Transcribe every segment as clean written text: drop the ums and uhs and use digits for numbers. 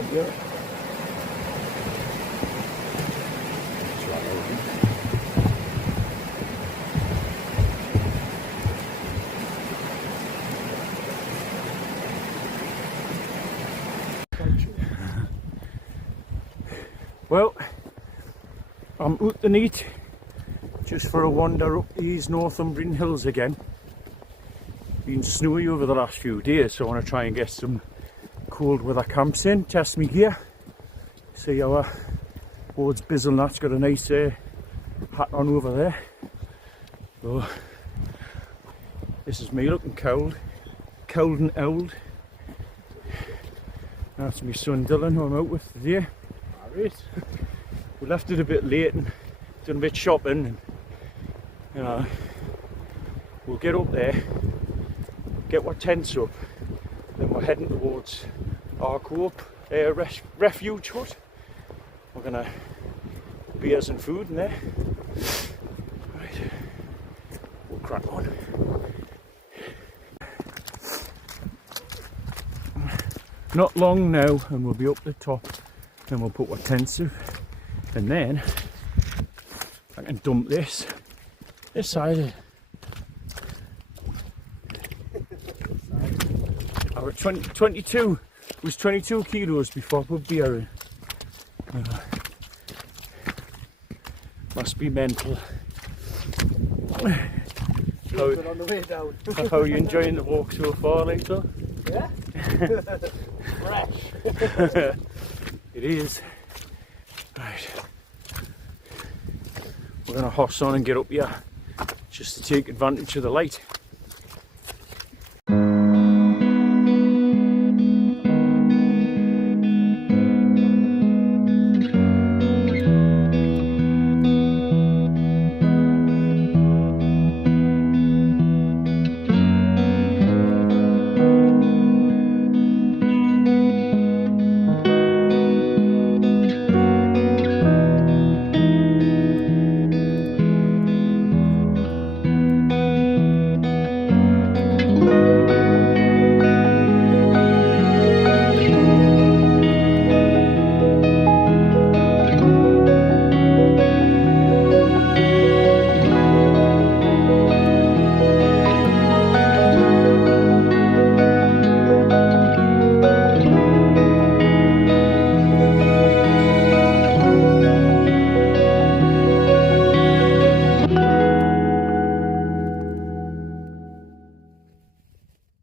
top here. Well, I'm out tonight just for a wander up these Northumbrian hills again. Been snowy over the last few days, so I want to try and get some cold weather camps in, test my gear, see how Ward's Bizzle Nat's got a nice hat on over there. So this is me looking cold and old. That's my son Dylan, who I'm out with today. Alright. We left it a bit late and done a bit shopping, and you know, we'll get up there, get our tents up, then we're heading towards Auchope refuge hut. We're gonna beers and food in there. Right, we'll crack on. Not long now and we'll be up the top, then we'll put our tents up, and then I can dump this side. I was 22. It was 22 kilos before I put beer in. Must be mental. On the way down. How are you enjoying the walk so far, later? Yeah? Fresh. It is. Right. We're going to hoss on and get up here just to take advantage of the light.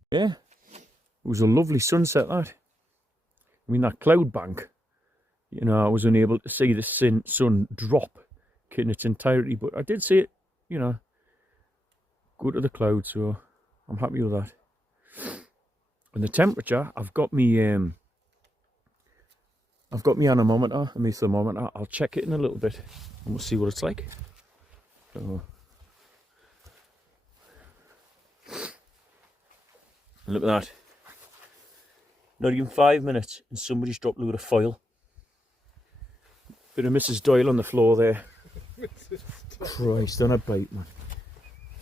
Yeah, it was a lovely sunset, that. I mean, that cloud bank, you know, I was unable to see the sun drop in its entirety, but I did see it, you know, go to the clouds, so I'm happy with that. And the temperature, I've got me anemometer and my thermometer. I'll check it in a little bit and we'll see what it's like. So, look at that. Not even 5 minutes and somebody's dropped a load of foil. Bit of Mrs. Doyle on the floor there. Christ, don't I bite,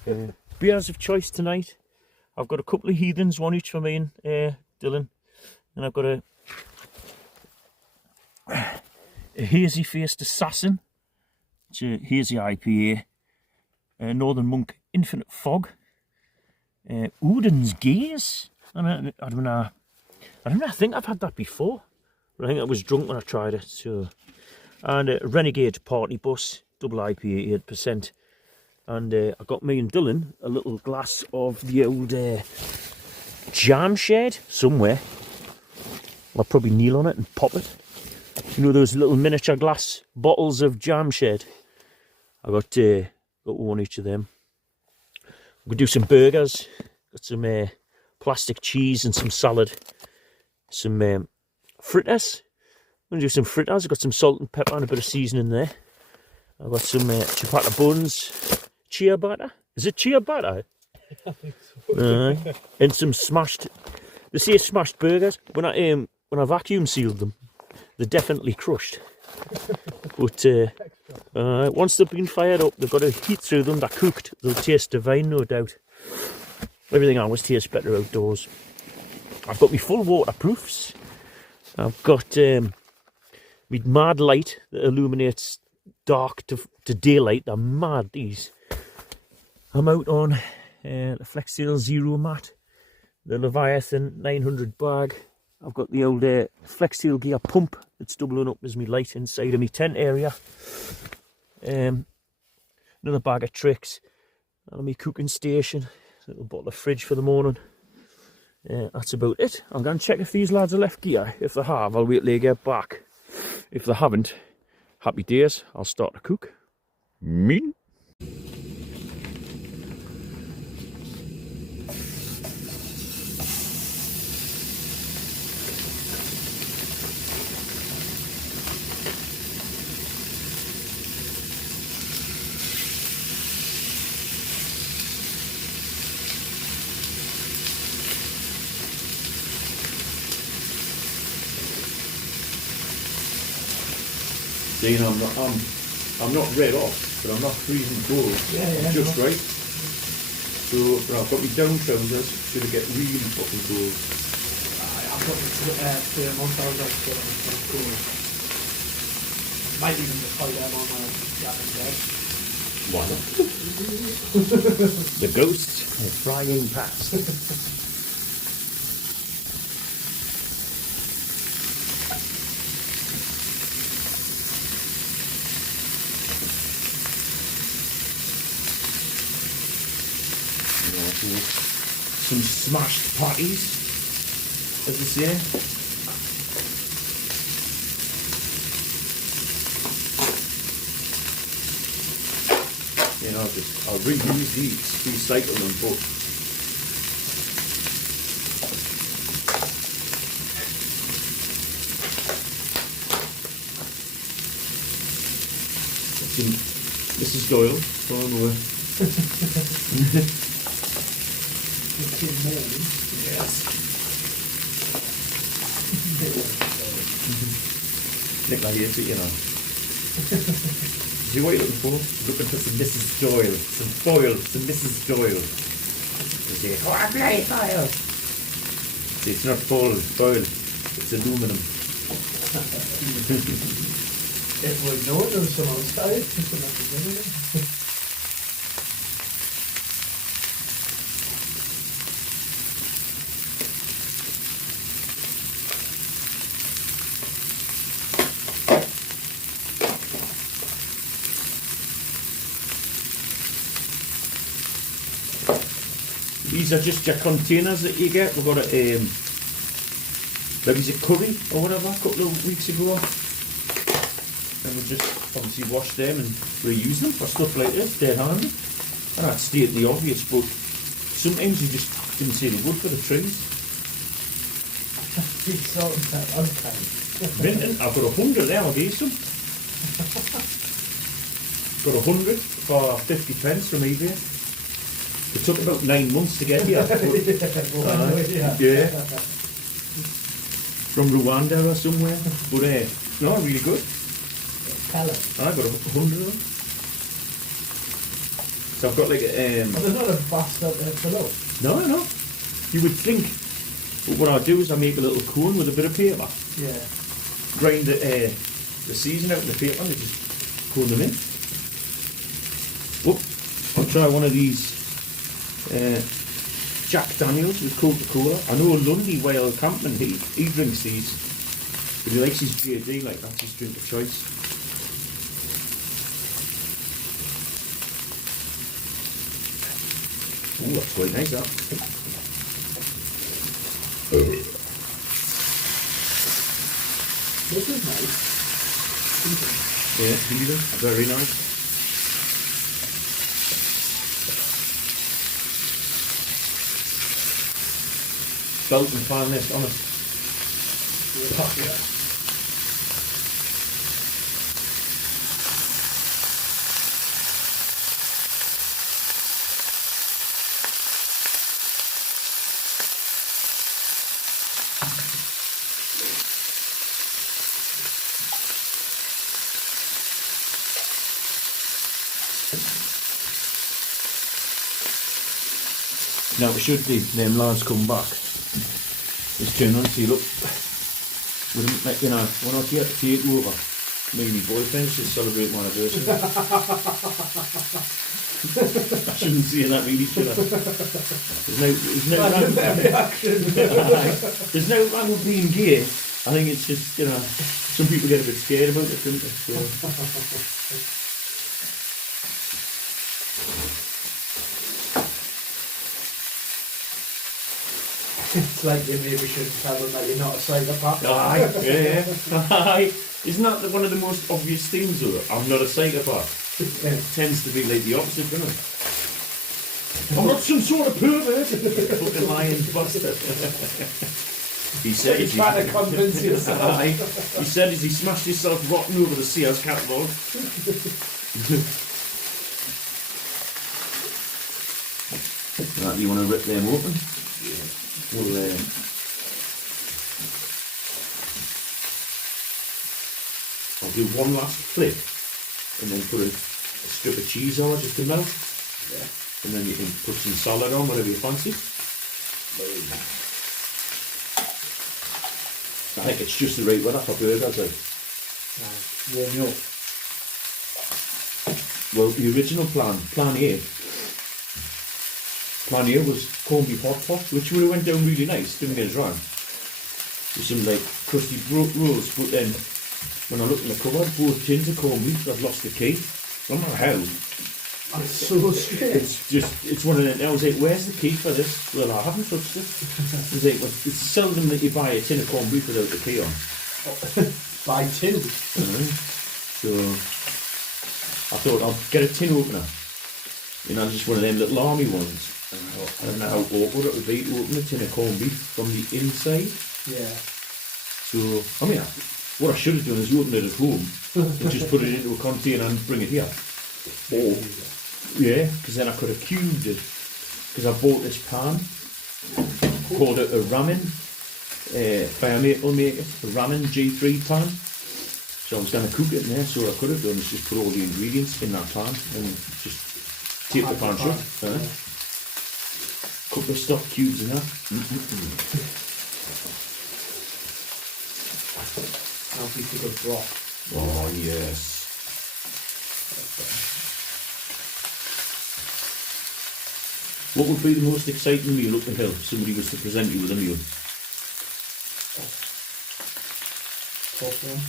man. Beers of choice tonight. I've got a couple of heathens, one each for me and Dylan. And I've got a hazy faced assassin. It's a hazy IPA. Northern Monk Infinite Fog. Udin's Gaze. I think I've had that before. But I think I was drunk when I tried it. So, and Renegade Party Bus, double IPA 8%. And I got me and Dylan a little glass of the old jam shed somewhere. I'll probably kneel on it and pop it. You know those little miniature glass bottles of jam shed? I got one each of them. We could do some burgers. Got some plastic cheese and some salad. Some fritters. I'm going to do some fritters. I've got some salt and pepper and a bit of seasoning there. I've got some ciabatta buns. Ciabatta? Is it ciabatta? I think so. And some smashed... They say smashed burgers. When I vacuum sealed them, they're definitely crushed. But once they've been fired up, they've got to heat through them. They're cooked. They'll taste divine, no doubt. Everything always tastes better outdoors. I've got my full waterproofs. I've got my mad light that illuminates dark to daylight. They're mad, these. I'm out on the Flexsail Zero mat, the Leviathan 900 bag. I've got the old Flexsail gear pump that's doubling up as my light inside of my tent area. Another bag of tricks, and my cooking station, a little bottle of fridge for the morning. That's about it. I'm going to check if these lads are left gear. If they have, I'll wait till they get back. If they haven't, happy days, I'll start to cook. Mean. You know, I'm not red off, but I'm not freezing cold. Yeah, just right. So I've got my down trousers, so they get really fucking cold. I've got the 3 months I was like cool. Might even just play them on my jacket bed. Why not? The ghosts are flying past. Some smashed patties, as they say. You know, I'll reuse these, recycle them, but Mrs. Doyle, going away. Yes. Nick, I hate it, you know. See what you're looking for? Looking for some Mrs. Doyle, some foil, some Mrs. Doyle. You say, oh, I play foil. See, it's not foil, it's aluminum. If we know there's some outside, These are just your containers that you get. We got a there was a curry or whatever a couple of weeks ago, and we just obviously wash them and reuse them for stuff like this, dead handy. And I'd state the obvious, but sometimes you just didn't see the wood for the trees. Vinton, I've got 100 now, these some. Got 100 for 50 pence from eBay. It took about 9 months to get here. Yeah. From Rwanda or somewhere. But no, really good. I got 100 of them. So I've got like there's not a bust out there below. No. You would think. But what I do is I make a little cone with a bit of paper. Yeah. Grind the season out in the paper and I just cone them in. Oh, I'll try one of these Jack Daniels with Coca-Cola. I know Lundy Whale Campman, he drinks these, but he likes his JD, like that's his drink of choice. Oh, that's quite nice, that. This is nice. Yeah, healing, very nice. Belt and fan this on it. Yeah. Now we should do, them lads come back. Just turn on, see, look. You know, we're not here to take over. Me and my boyfriend should celebrate my anniversary. I shouldn't say that really, should I? There's no wrong there's no wrong with being gay. I think it's just, you know, some people get a bit scared about it, don't they? So. It's like you maybe shouldn't tell them that you're not a psychopath. Aye, yeah. Aye. Isn't that one of the most obvious things, though? I'm not a psychopath. It tends to be like the opposite, doesn't it? I'm not some sort of pervert. Fucking lying bastard. He said He's trying to convince yourself. Aye. He said as he smashed himself rotten over the Sears catalogue. Right, you want to rip them open? Yeah. We'll, I'll do one last flip and then put a strip of cheese on it just to melt. Yeah. And then you can put some salad on, whatever you fancy. I think it's just the right weather for burgers. Warm you up. Well, the original plan A was corned beef hot pot, which would have went down really nice, didn't get us wrong. With some like crusty rolls, but then when I looked in the cupboard, both tins of corned beef, I've lost the key. I don't know how. That's so strange. It's one of them. I was like, where's the key for this? Well, I haven't touched it. It's like, well, it's seldom that you buy a tin of corned beef without the key on. Buy tin? So I thought I'll get a tin opener. You know, just one of them little army ones. I don't know how awkward it would be to open a tin of corned beef from the inside. Yeah. So, I mean, what I should have done is open it at home and just put it into a container and bring it here. Or, yeah, because then I could have cubed it. Because I bought this pan called a ramen. Firemate will make it, a ramen G3 pan. So I was going to cook it in there, so what I could have done is just put all the ingredients in that pan and just tape the pan shut. Couple of stock cubes in that. Now we could have broth. Oh yes. What would be the most exciting meal up the hill if somebody was to present you with a meal? Tough one.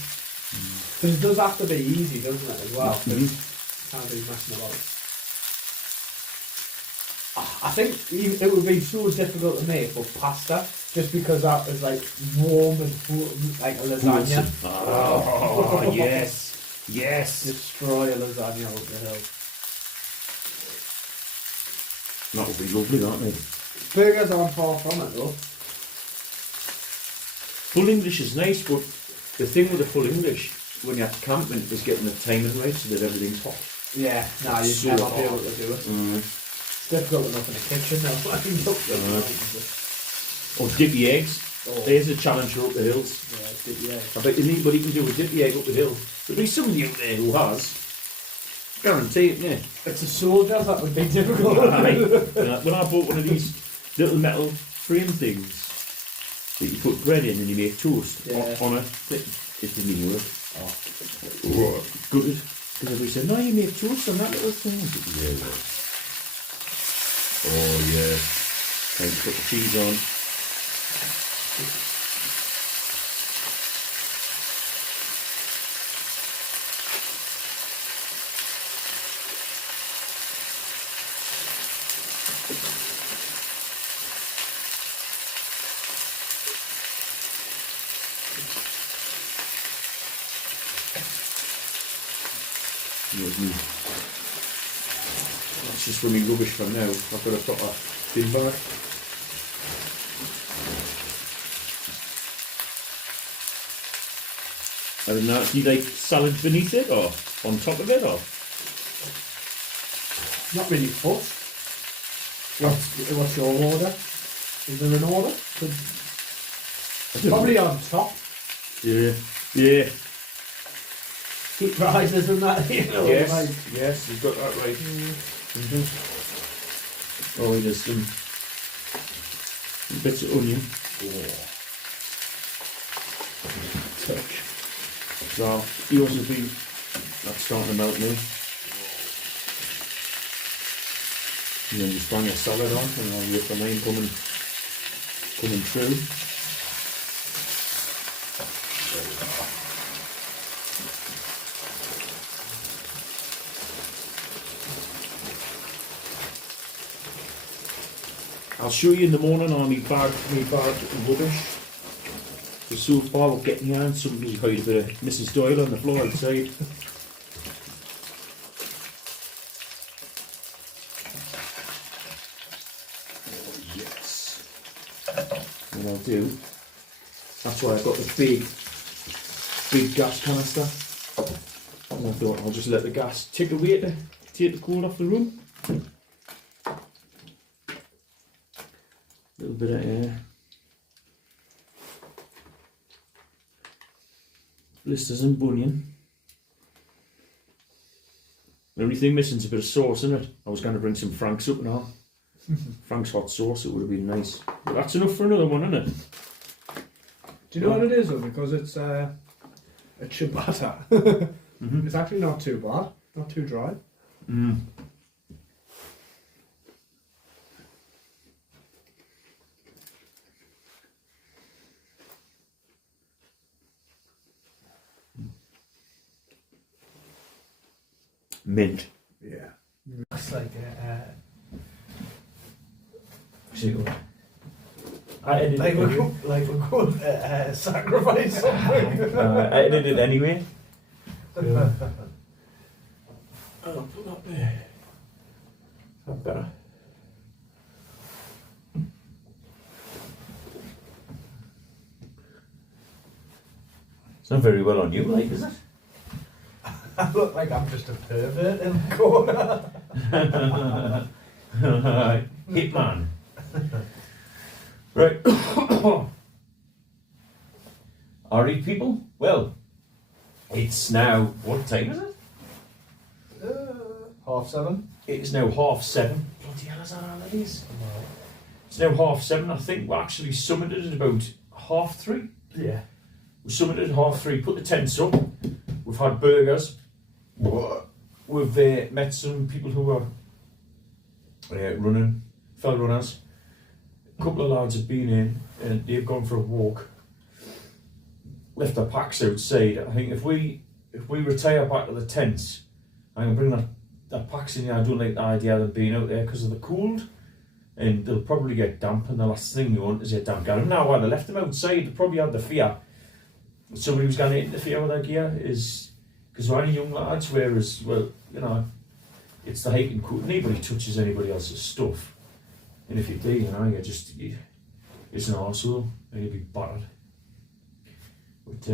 Because it does have to be easy, doesn't it, as well? Mm-hmm. Can't be messing about. I think it would be so difficult to make, but pasta, just because that is like warm and like a lasagna. Oh, yes, yes. Destroy a lasagna up the hill. That would be lovely, that, mate. Burgers aren't far from it though. Full English is nice, but the thing with the full English, when you're camping, is getting the timing right so that everything's hot. Yeah, nah, you'd So never hot. be able to do it. It's difficult enough in the kitchen now. Or dippy eggs. Oh. There's a challenge for up the hills. Yeah, dippy eggs. I bet anybody can do a dippy egg up the hill. There'll be somebody out there who has. Guarantee it, yeah. It's a soldier, that would be difficult. When I bought one of these little metal frame things that you put bread in and you make toast on it, it didn't even work. Oh, good. Because everybody said, no, you make toast on that little thing. I said, yeah. Oh, yeah. Time to put the cheese on. That's just for me rubbish for now. I've got a proper bin bag. I don't know, do you like salad beneath it or on top of it or? Not really fussed. What's your order? Is there an order? Probably on top. Yeah. Yeah. Keep rises and that, you know. Yes, like. yes, you've got that right. Oh, there's some bits of onion. Oh. So yours will be, that's starting to melt now. And then just bang your salad on and I'll wait for mine coming through. I'll show you in the morning on my bag rubbish. So far we're getting here and somebody's got a bit of Mrs. Doyle on the floor outside. Oh yes. What I'll do, that's why I've got the big gas canister. And I thought I'll just let the gas tick away to take the cold off the room. Little bit of air. Blisters and bunion. The only thing missing is a bit of sauce in it. I was going to bring some Frank's up now. Frank's hot sauce, it would have been nice. But that's enough for another one, isn't it? Do you know what it is though? Because it's a ciabatta. It's actually not too bad, not too dry. Mm. Mint. Yeah. It's like I edited like it we're anyway. going to sacrifice something. I edited it anyway. Yeah. I'll put that there. That better. It's not very well on you, like, is it? I look like I'm just a pervert in the corner. Hitman. Right. Alright, people. Well, it's now, what time is it? 7:30. It is now 7:30. Bloody hell, is that all it is? It's now 7:30. I think we actually summited at about 3:30. Yeah. We summited at 3:30, put the tents up. We've had burgers. We've met some people who are running, fellow runners. A couple of lads have been in and they've gone for a walk. Left their packs outside. I think if we retire back to the tents, I'm going to bring their packs in here. I don't like the idea of them being out there because of the cold. And they'll probably get damp, and the last thing you want is get damp. I don't know why they left them outside. They probably had the fear that somebody was going to interfere with their gear, is because they're only young lads, whereas, well, you know, it's the hiking cool. Nobody touches anybody else's stuff. And if you do, you know, it's an arsehole and you'll be battered. But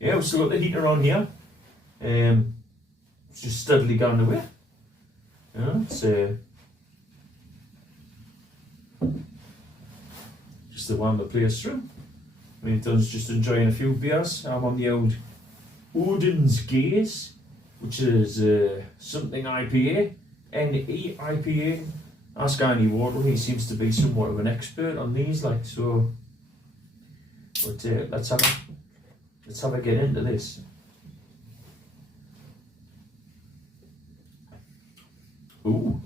yeah, we've still got the heater on here. It's just steadily going away. You know, it's just to warm the place through. I mean, Don's just enjoying a few beers. I'm on the old Odin's Gaze, which is something IPA, NE IPA. Ask Andy Wardle, he seems to be somewhat of an expert on these, like, so. But let's have a get into this. Ooh.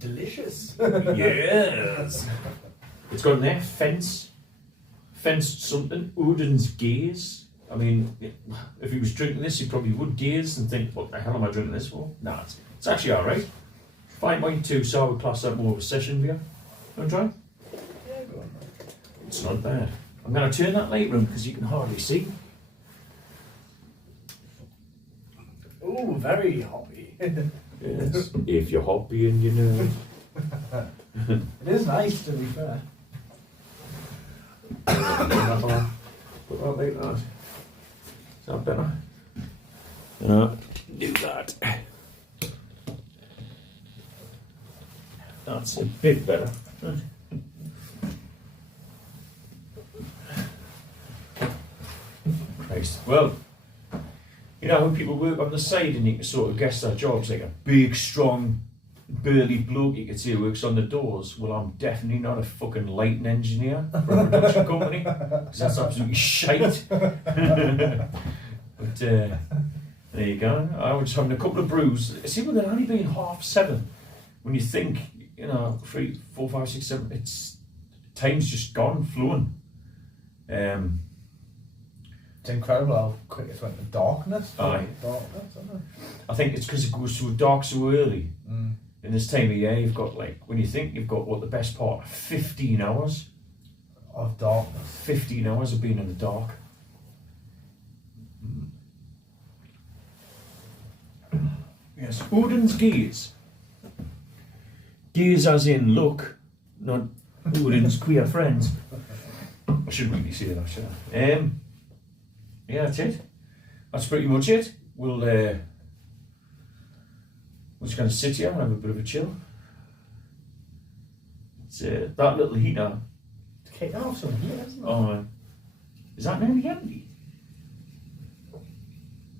Delicious. Yes. It's got an there, fence something, Odin's Gaze. I mean, if he was drinking this, he probably would gaze and think, what the hell am I drinking this for? Nah, it's actually alright. 5.2, so I would class that more of a session beer. Want to try? Yeah, go on. It's not bad. I'm going to turn that light room because you can hardly see. Ooh, very hoppy. Yes, if you're hoppy and you know. It is nice, to be fair. Put that like that. Is that better? Do that. That's a bit better. Christ. Well, you know how people work on the side and you can sort of guess their jobs, like a big, strong burly bloke you could say works on the doors. Well, I'm definitely not a fucking lighting engineer for a production company, because that's absolutely shite. But there you go. I was having a couple of brews. See, with it only being 7:30, when you think, 3, 4, 5, 6, 7, it's time's just gone, flowing. It's incredible how quick it went to darkness. Aye. Darkness, isn't it? I think it's because it goes so dark so early. Mm. In this time of year, you've got when you think you've got the best part, 15 hours. Of darkness. 15 hours of being in the dark. Yes, Odin's gaze. Gaze as in look, not Odin's queer friends. I shouldn't really say that, should I? Yeah, that's it. That's pretty much it. We're just going to sit here and have a bit of a chill. It's that little heater. It's kicked off some heat, isn't it? Oh, is that nearly empty?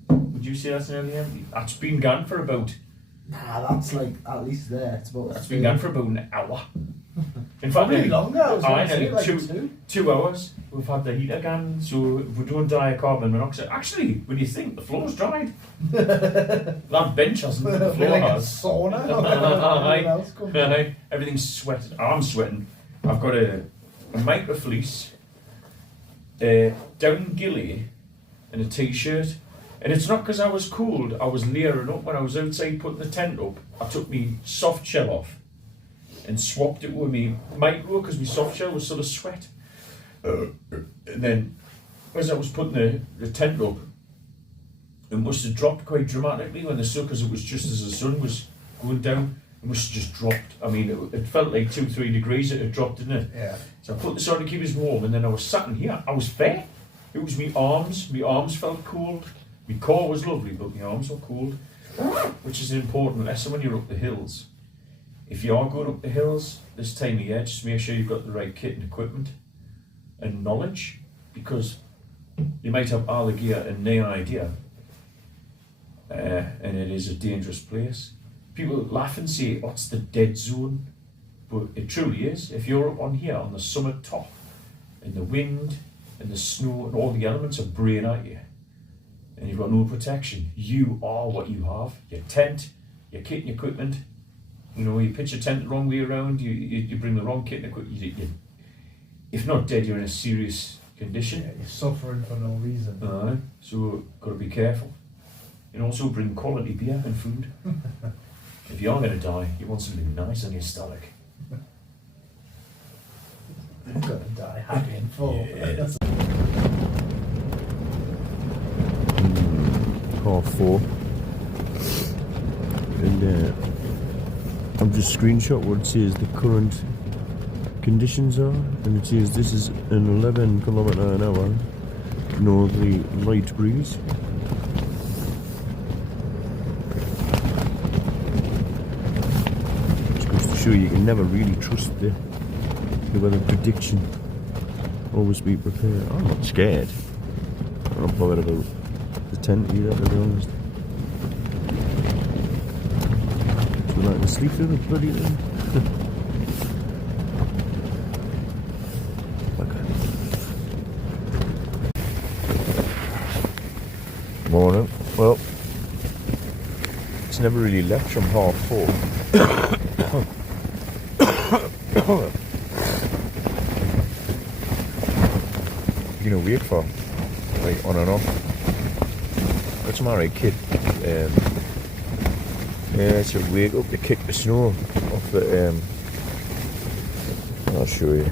Would you say that's nearly empty? That's been gone for about. Nah, that's like at least there. It's about. That's been gone for about an hour. In fact, Probably nearly- longer. I was gonna say, nearly like 2 2 hours. We've had the heater gone, so if we're doing diacarbon monoxide. Actually, when you think the floor's dried, that bench hasn't. The I feel floor like a has. sauna. Aye. Everyone else comes in. Aye. Everything's sweating. I'm sweating. I've got a micro fleece, down gilly, and a t-shirt. And it's not because I was cold. I was layering up when I was outside putting the tent up. I took me soft shell off and swapped it with me micro because my soft shell was sort of sweat. And then as I was putting the tent up, it must have dropped quite dramatically when the sun, because it was just as the sun was going down, it must have just dropped. I mean, it felt like 2-3 degrees it had dropped, didn't it? Yeah. So I put this on to keep us warm, and then I was sat in here. I was fair. It was my arms. My arms felt cold. My core was lovely, but my arms were cold, which is an important lesson when you're up the hills. If you are going up the hills this time of year, just make sure you've got the right kit and equipment and knowledge, because you might have all the gear and no idea, and it is a dangerous place. People laugh and say, "Oh, it's the dead zone," but it truly is. If you're up on here on the summit top, and the wind and the snow and all the elements are braying at you, and you've got no protection, you are what you have. Your tent, your kit and equipment. You pitch your tent the wrong way around, you bring the wrong kit and equipment, you, if not dead, you're in a serious condition. Yeah, you're suffering for no reason. So got to be careful. And also bring quality beer and food. If you are going to die, you want something nice on your stomach. You're gonna die happy and full. Yeah. 4:30, and I've just screenshot what it says the current conditions are, and it says this is an 11 km/h northerly light breeze. Just goes to show you can never really trust the weather prediction. Always be prepared. I'm not scared. I'm not bothered about the tent either, to be honest. So like to sleep through the bloody thing. Morning. Well, it's never really left from 4:30. Been awake for like on and off. That's my right kid. Yeah, it's a wake up to kick the snow off the. I'll show you.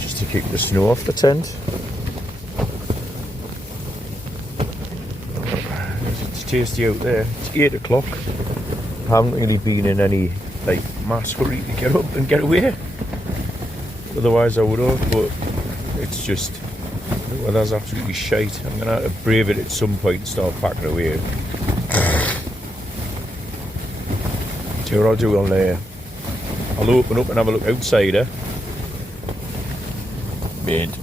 Just to kick the snow off the tent. It's tasty out there. It's 8 o'clock. I haven't really been in any like mass hurry to get up and get away. Otherwise I would have, but it's just the weather's absolutely shite. I'm gonna have to brave it at some point and start packing away. Tell you what I'll do, I'll open up and have a look outside, eh? Mint.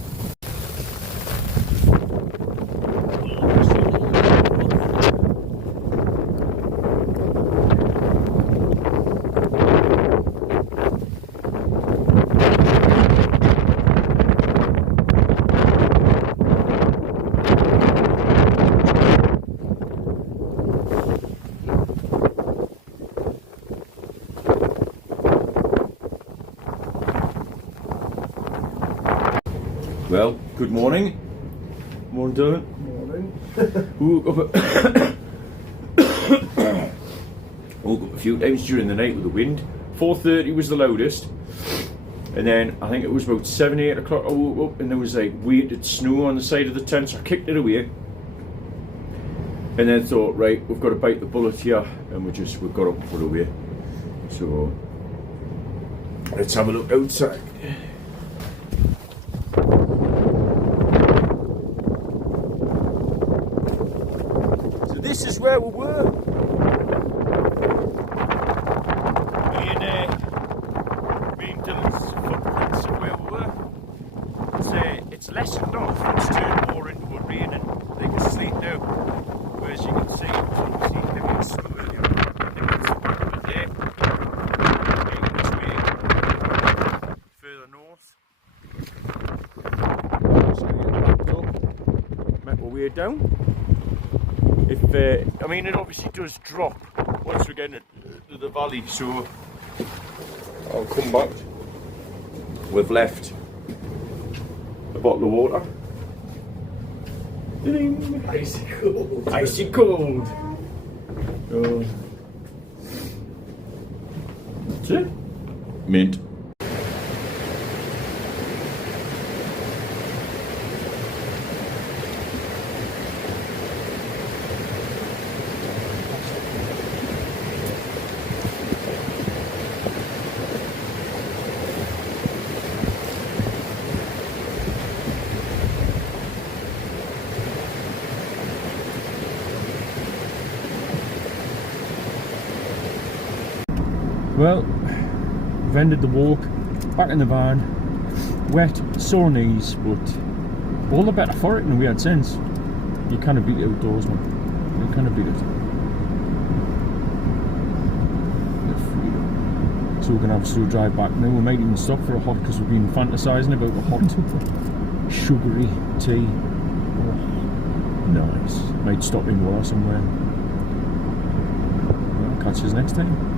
Well, good morning. Morning, Dylan. Morning. Woke up a few times during the night with the wind. 4:30 was the loudest, and then I think it was about 7, 8 o'clock I woke up and there was like weighted snow on the side of the tent, so I kicked it away. And then thought, right, we've got to bite the bullet here, and we got up and put away. So let's have a look outside. This is where we were. Me and Dylan's footprints of where we were. It's lessened off. It's turned more into a rain and they can sleep now. Whereas you can see, it was obviously heavy snow earlier. I think it's over there. Maybe this way. Further north. So we backed up. Met our way down. I mean, it obviously does drop once we get into the valley, so I'll come back. We've left a bottle of water. Ding. Icy cold. Icy cold. Oh. That's it. Mint. Well, we've ended the walk, back in the van, wet, sore knees, but all the better for it than we had since. You kind of beat it outdoors, man. You kind of beat it. So we're going to have a slow drive back now. We might even stop for a hot, because we've been fantasising about the hot, sugary tea. Oh, nice. Might stop in water somewhere. Well, catch us next time.